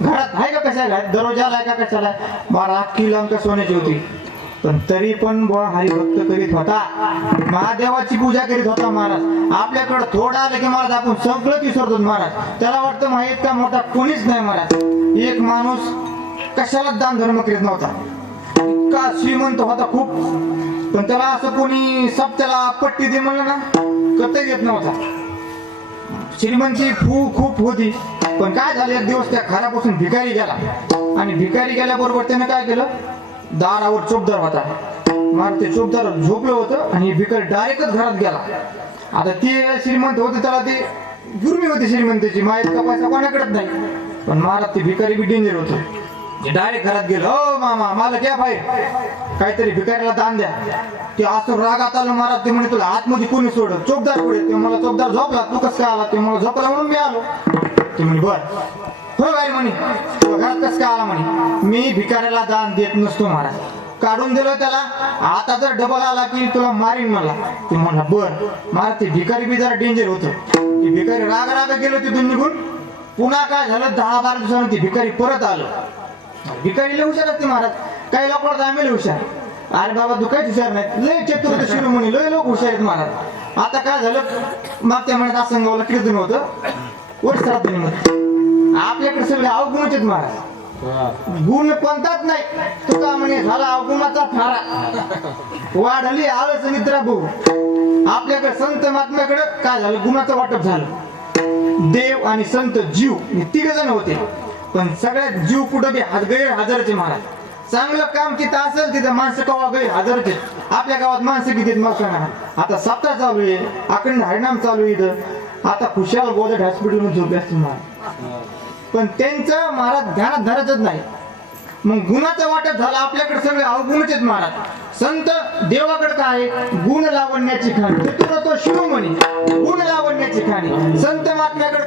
घरात आहे का कशाला? आहे दररोज आलाय का कशाला? आहे? बारा किलो अंक सोन्याची होती. पण तरी पण बुवा हरिभक्त करीत होता. महादेवाची पूजा करीत होता महाराज. आपल्याकडे थोडं आलं की महाराज आपण सगळं विसरतो महाराज. त्याला वाटतं माहीत का मोठा कोणीच नाही महाराज. एक माणूस कशाला दान धर्म करीत नव्हता. इतका श्रीमंत होता खूप. पण त्याला असं कोणी सब त्याला पट्टी दे म्हणलं ना कत येत नव्हता. श्रीमंती खूप खूप होती. पण काय झालं एक दिवस त्या खारापासून भिकारी गेला. आणि भिकारी गेल्याबरोबर त्याने काय केलं? दारावर चोपदार होता. मग ते चोपदार झोपलं होतं आणि भिकारी डायरेक्टच घरात गेला. आता ते श्रीमंत होती त्याला ते दुर्मी होती श्रीमंतीची. माहीत का पैसा कोणाकडेच नाही. पण महाराज ते भिकारी बी डेंजर होतं. डायरेक्ट घरात गेलं. हो मामा मला घ्या बाहेर. काहीतरी भिकारीला दान द्या. ते असं रागात आलं महाराज ते म्हणे तुला आतमध्ये कोणी सोड चोपदार पुढे ते मला चोपदार झोपला. तू कसं काय आला? ते मला झोपला म्हणून मी आलो. ते म्हणे बर. हो गाई म्हणे. घरात कसं काय आला म्हणे? मी भिकाऱ्याला दान देत नसतो महाराज. काढून दिलं त्याला? आता जर डबल आला की तुला मारीन मला. ते म्हणा बर. महाराज ते भिकारी बी जरा डेंजर होतं. ते भिकारी राग राग गेलो तिथून निघून. पुन्हा काय झालं? दहा बारा दिवसानं ते भिकारी परत आलं. भिकारी लिहू शकत ते महाराज. काही लोकांना आम्ही लय हुशार. अरे बाबा तू काहीच हुशार नाही. लय चतुर्थ शिरोमणी लय लोक हुशार आहेत महाराज. आता काय झालं? मागच्या महिन्यात असं गावाला कीर्तन होतं. वर्ष आपल्याकडे सगळे अवगुणच आहेत महाराज. गुण कोणताच नाही. तुका म्हणे झाला अवगुणाचा थारा. वाढली आळस निद्रा भाऊ आपल्याकडे संत महात्म्याकडे काय झालं? गुणाचं वाटप झालं. देव आणि संत जीव हे तिघ जण होते. पण सगळ्यात जीव कुठं बी हा- गैर हजरचे महाराज. चांगलं काम तिथं असेल तिथं माणसं कवा हजर हजरचे आपल्या गावात माणसं किती आहेत सांगा आता सप्ताह चालू आहे अखंड हरिणाम चालू आहे इथं. आता खुशाल गोदट हॉस्पिटलमध्ये झोपले असतील पण त्यांचं महाराज ध्यानात धरतच नाही. मग गुणाचा वाटप झालं आपल्याकडे सगळे अवगुणच आहेत महाराज. संत देवाकडे काय? आहे? गुण लावण्याची खाणी. तुला तो शिरोमणी गुण लावण्याची खाणी. संत महात्म्याकडे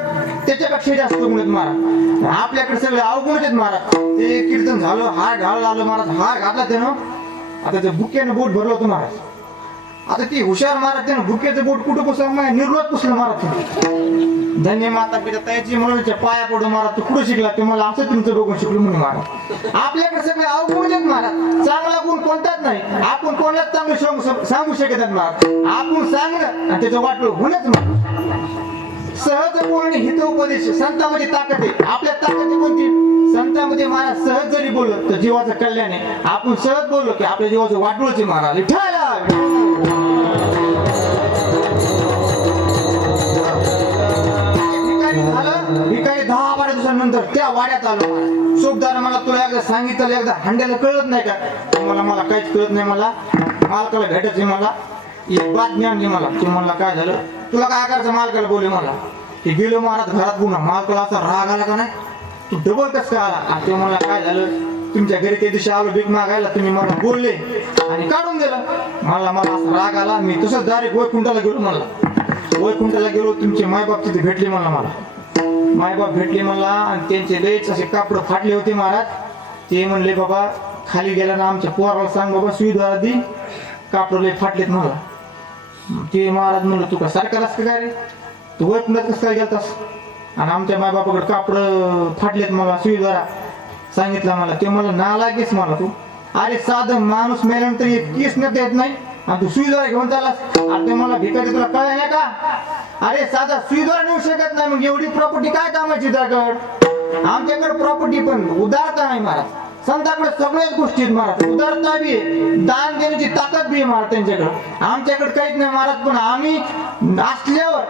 त्याच्यापेक्षा जास्त गुण आहेत महाराज. आपल्याकडे सगळे अवगुणच आहेत महाराज. ते कीर्तन झालं हार घाल आलं महाराज. हार घातला त्यानं. आता ते बुक्यानं बोट भरलं होतं महाराज. आता ती हुशार महाराज त्यानं बुक्याचं बोट कुठं पुसलं? निर्लोट पुसलं महाराज धन्य माता पिता त्याची म्हणून पाया पडून महाराज तू कुठं शिकला ते? मला असं तुमचं बघून शिकलो म्हणून महाराज आपल्याकडे सगळे अवगुण आहेत महाराज. चांगला गुण कोणताच नाही. आपण कोणालाच चांगलं सांगू सांगू शकत नाही महाराज. आपण सांगणं आणि त्याचं वाटलं होणंच महाराज सहज बोलणे हितोपदेश संतामध्ये ताकद आहे. आपल्या ताकद कोणती? संतामध्ये महाराज सहज जरी बोललो तर जीवाचं कल्याण आहे. आपण सहज बोललो की आपल्या जीवाचं वाटलोच आहे महाराज. दिवसानंतर त्या वाड्यात आलो सुखदार मला तुला एकदा सांगितलं एकदा हांड्याला कळत नाही का? मला मला काहीच कळत नाही मला. मालकाला भेटायचं मला. एक बातमी आणली मला. ते मला काय झालं? तुला काय करायचं मालकाला बोलले मला? की गेलो महाराज घरात पुन्हा. मालकाला असा राग आला का नाही? तू डबल कस काय आला. आणि ते मला काय झालं? तुमच्या घरी त्या दिवशी आलो भीक मागायला. तुम्ही मला बोलले आणि काढून दिलं. मला मला असा राग आला. मी तसंच डायरेक्ट वैकुंठाला गेलो मला वैकुंठाला गेलो. तुमचे मायबाप तिथे भेटले मला मला. मायबाप भेटले मला आणि त्यांचे लयच असे कापड फाटले होते महाराज. ते म्हणले बाबा खाली गेला ना आमच्या पोराला सांग बाबा सुविधा दे. कापड लय फाटलेत मला. ते महाराज म्हणलं तू का सरकारच का काय रे? तू वैकुंठात कसं काय गेलतास? आणि आमच्या मायबापाकडे कापड फाटलेत मला सुविधा सांगितलं मला ते मला ना लागेस मला तू. अरे साधं माणूस मेल्यानंतर एक केस न देत नाही. आणि तू सुईद्वारा घेऊन चाललास. अरे ते मला भिकारी तुला कळ नाही का? अरे साधा सुईद्वारे नेऊ शकत नाही. मग एवढी प्रॉपर्टी काय कामाची त्याकडे आमच्याकडे प्रॉपर्टी पण उदारता नाही महाराज. संताकडे सगळ्याच गोष्टी आहेत महाराज. उदारता बी आहे. दान देण्याची ताकद बी महाराज त्यांच्याकडे. आमच्याकडे काहीच नाही महाराज पण आम्ही असल्यावर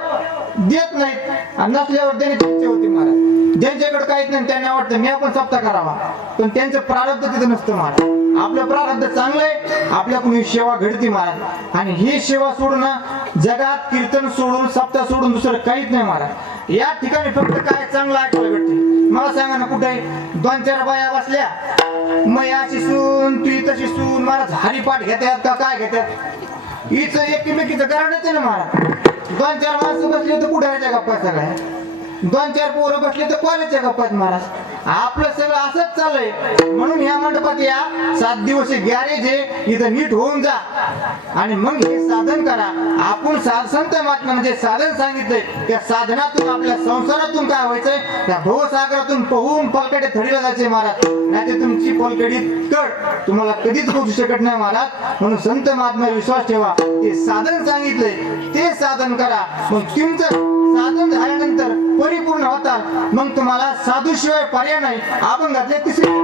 देत नाहीत आणि नसल्यावर देण्याची इच्छा होती महाराज. ज्यांच्याकडे काहीच नाही त्यांना वाटतं मी आपण सप्ताह करावा. पण त्यांचं प्रारब्ध तिथं नसतं महाराज. आपलं प्रारब्ध चांगलं आहे आपल्याकडून ही सेवा घडते महाराज. आणि ही सेवा सोडून जगात कीर्तन सोडून सप्ताह सोडून दुसरं काहीच नाही महाराज. या ठिकाणी फक्त काय चांगलं ऐकायला भेटते? मला सांगा ना कुठे? दोन चार बाया बसल्या. मग अशी सून तुझी तशी सून. महाराज हरिपाठ घेतात का काय घेतात? हिच एकमेकीचं कारण येते ना मला. दोन चार माणसं बसली तर कुठे राहायच्या गप्पा सगळ्या? दोन चार पोरं बसले तर कॉलेजच्या गप्पात महाराज आपलं सगळं असंच चाललंय. म्हणून या मंडपात या. सात दिवस गॅरेज आहे. इथं नीट होऊन जा. आणि मग हे साधन करा. आपण सा- संत महात्मा म्हणजे साधन सांगितलंय त्या साधनातून आपल्या संसारातून काय व्हायचंय त्या भवसागरातून पोहून पलकडे थडीला जायचंय महाराज. नाही तुमची पलकडी तड तुम्हाला कधीच पोहोचू शकत नाही महाराज. म्हणून संत महात्मा विश्वास ठेवा. ते साधन सांगितलंय. ते साधन करा. मग तुमचं साधन झाल्यानंतर परिपूर्ण होता. मग तुम्हाला साधू शिवाय पर्याय नाही. आपण घातले तिसरे.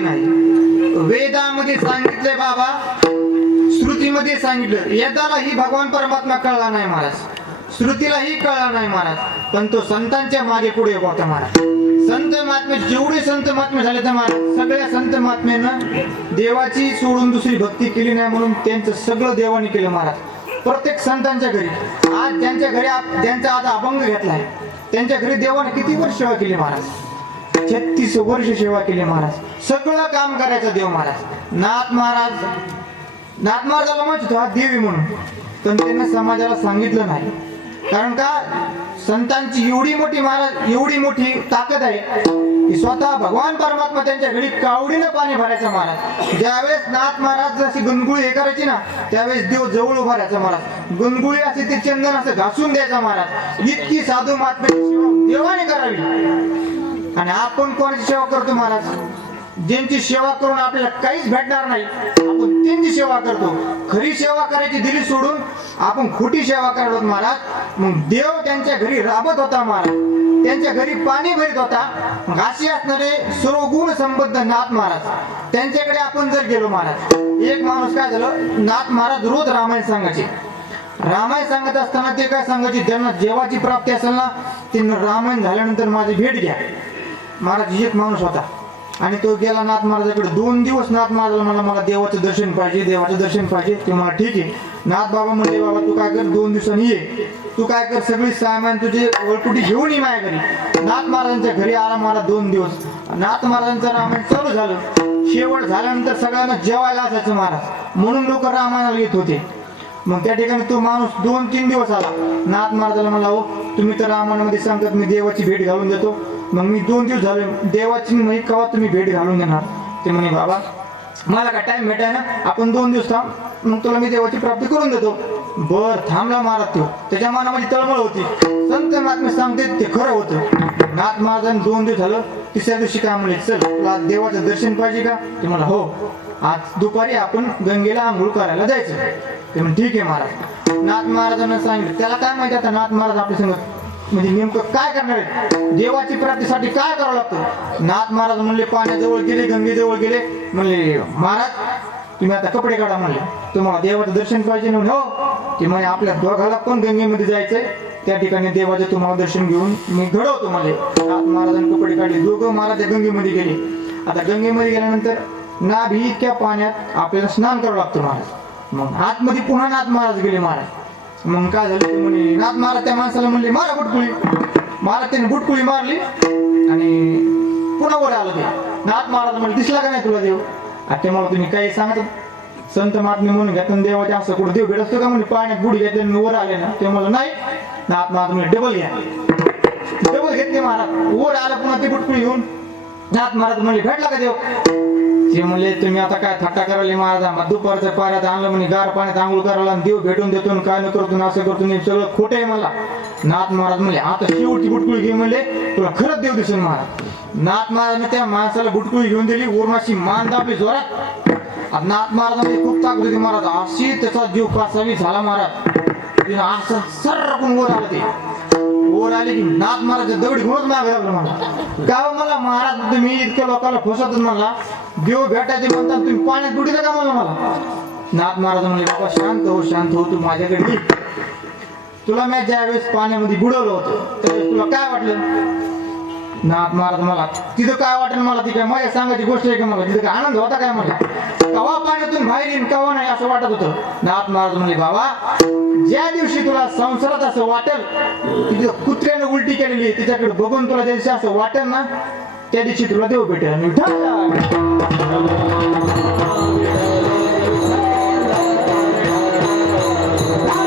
संताविना नाही वेदामध्ये सांगितले बाबा श्रुतीमध्ये सांगितलं वेदालाही भगवान परमात्मा कळला नाही महाराज. श्रुतीलाही कळला नाही महाराज पण तो संतांच्या मागे पुढे होता महाराज. संत महात्मे जेवढे संत महात्मे झाले तर महाराज सगळ्या संत महात्म्यानं देवाची सोडून दुसरी भक्ती केली नाही म्हणून त्यांचं सगळं देवाने केलं महाराज. प्रत्येक संतांच्या घरी आज ज्यांच्या घरी त्यांचा ज्यांचा आता अभंग घेतलाय त्यांच्या घरी देवाने किती वर्ष सेवा केली महाराज? छत्तीस वर्ष सेवा केली महाराज. सगळं काम करायचं देव महाराज. नाथ महाराज नाथ महाराजाला म्हणत होतो हा देवी म्हणून. पण त्यांना समाजाला सांगितलं नाही. कारण का? संतांची एवढी मोठी महाराज एवढी मोठी ताकद आहे की स्वतः भगवान परमात्मा त्यांच्या घरी कावडीनं पाणी भरायचं महाराज. ज्यावेळेस नाथ महाराज जशी गणगुळी हे करायची ना त्यावेळेस देव जवळ उभा राहायचा महाराज. गुणगुळी असे ते चंदन असं घासून द्यायचा महाराज. इतकी साधू महात्म्याची सेवा देवाने करावी. आणि आपण कोणाची सेवा करतो महाराज? ज्यांची सेवा करून आपल्याला काहीच भेटणार नाही आपण त्यांची सेवा करतो. खरी सेवा करायची दिली सोडून आपण खोटी सेवा करतो महाराज. मग देव त्यांच्या घरी राबत होता महाराज. त्यांच्या घरी पाणी भरत होता. मग अशी असणारे सर्व गुण संबद्ध नाथ महाराज. त्यांच्याकडे आपण जर गेलो महाराज एक माणूस काय झालं? नाथ महाराज रोज रामायण सांगायचे. रामायण सांगत असताना ते काय सांगायचे? त्यांना जेवाची प्राप्ती असेल ना त्यांना रामायण झाल्यानंतर माझी भेट घ्या. महाराज एक माणूस होता. आणि तो गेला नाथ महाराजाकडे. दोन दिवस नाथ महाराज मला मला देवाचं दर्शन पाहिजे देवाचं दर्शन पाहिजे. ते मला ठीक आहे. नाथ बाबा म्हणले बाबा तू काय कर? दोन दिवसांनी ये. तू काय कर? सगळी सामान तुझे वळकुटी घेऊन ये माझ्या घरी. नाथ महाराजांच्या घरी आला मला दोन दिवस. नाथ महाराजांचं रामायण म्हणजे चालू झालं. शेवट झाल्यानंतर सगळ्यांना जेवायला असायचं महाराज. म्हणून लोक रामायणाला येत होते. मग त्या ठिकाणी तो माणूस दोन तीन दिवस आला. नाथ महाराजाला म्हणला हो तुम्ही तर रामायणामध्ये सांगतात मी देवाची भेट घालून देतो. मग मी दोन दिवस झाले देवाची मी म्हणजे केव्हा तुम्ही भेट घालून देणार? ते म्हणे बाबा मला काय टाइम भेटाय ना आपण दोन दिवस थांब मग तुला मी देवाची प्राप्ती करून देतो. बर थांबला महाराज तो. त्याच्या मनामध्ये तळमळ होती. संत महात्मे सांगते ते खरं होतं. नाथ महाराजांनी दोन दिवस झालं तिसऱ्या दिवशी काय म्हणले चल तुला आज देवाचं दर्शन पाहिजे का? ते मला हो. आज दुपारी आपण गंगेला आंघोळ करायला जायचं. ते म्हणजे ठीक आहे महाराज. नाथ महाराजांना सांगितलं त्याला काय माहिती आता नाथ महाराज आपल्या संगत म्हणजे नेमकं काय करणार आहे? देवाची प्राप्तीसाठी काय करावं लागतं? नाथ महाराज म्हणले पाण्याजवळ गेले गंगेजवळ गेले. म्हणले महाराज तुम्ही आता कपडे काढा म्हणले. तुम्हाला देवाचं दर्शन पाहिजे म्हणून म्हणे, हो. की म्हणे आपल्या दोघाला पण गंगेमध्ये जायचंय. त्या ठिकाणी देवाचं तुम्हाला दर्शन घेऊन मी घडवतो म्हणजे नाथ महाराजांनी कपडे काढले. दोघं महाराज त्या गंगेमध्ये गेले. आता गंगेमध्ये गेल्यानंतर नाभी इतक्या पाण्यात आपल्याला स्नान करावं लागतं महाराज. मग आतमध्ये पुन्हा नाथ महाराज गेले महाराज. मग काय झालं म्हणे नाथ मारा त्या माणसाला म्हणले मारा बुटकुळी. मारा त्याने बुटकुळी मारली आणि पुन्हा वर आलं ते. नाथ मारा म्हणजे दिसला का नाही तुला देव? आता ते मला तुम्ही काही सांगत? संत महात्मे म्हणून घ्या देवाचे असं कुठं देव भेट असतो का म्हणजे पाण्यात बुडी घेतले वर आले ना? ते मला नाही. नात महाराज म्हणजे डबल घ्या. डबल घेतले महाराज. वर आला पुन्हा ते बुटकुळी घेऊन. नाथ महाराज म्हणले भेटला का देव ते म्हणले तुम्ही आता काय थट्टा करायला महाराज मग दुपारच्या पाऱ्यात आणलं म्हणे गार पाण्यात आंघोळ करायला देव भेटून देतो आणि काय न करतो असं करतो नाही सगळं खोटं आहे मला. नाथ महाराज म्हणले आता शेवटची बुटकुळी घे म्हणले तुला खरंच देव दिसून महाराज नाथ महाराजने त्या माणसाला बुटकुळी घेऊन दिली वरणाशी मान दाबली जोरात. नाथ महाराजांनी म्हणजे खूप ताकद होती महाराज. अशी त्याचा जीव कासावी झाला महाराज. तिने असं सर्रकून वर आलं ते. वर आले की नाथ महाराज दगडी घेऊनच मागे लागलं मला. का मला महाराज तुम्ही इतक्या लोकांना फसवत मला देव भेटायचे म्हणता तुम्ही पाण्यात बुडीचं का म्हणलं मला. नाथ महाराज म्हणले बाबा शांत हो शांत हो तू माझ्याकडे तुला मी ज्यावेळेस पाण्यामध्ये बुडवलं होतं त्यावेळेस तुला काय वाटलं? नाथ महाराज मला. तिथं काय वाटेल मला ती काय माझ्या सांगायची गोष्ट आहे का मला तिथं काय आनंद होता काय मला कवा पाण्यातून बाहेर येईन कवा नाही असं वाटत होतं. नाथ महाराज म्हणले बाबा ज्या दिवशी तुला संसारात असं वाटेल तिथं कुत्र्याने उलटी केलेली तिच्याकडे बघून तुला त्या दिवशी असं वाटेल ना त्या दिवशी तुला देव भेटेल. आणि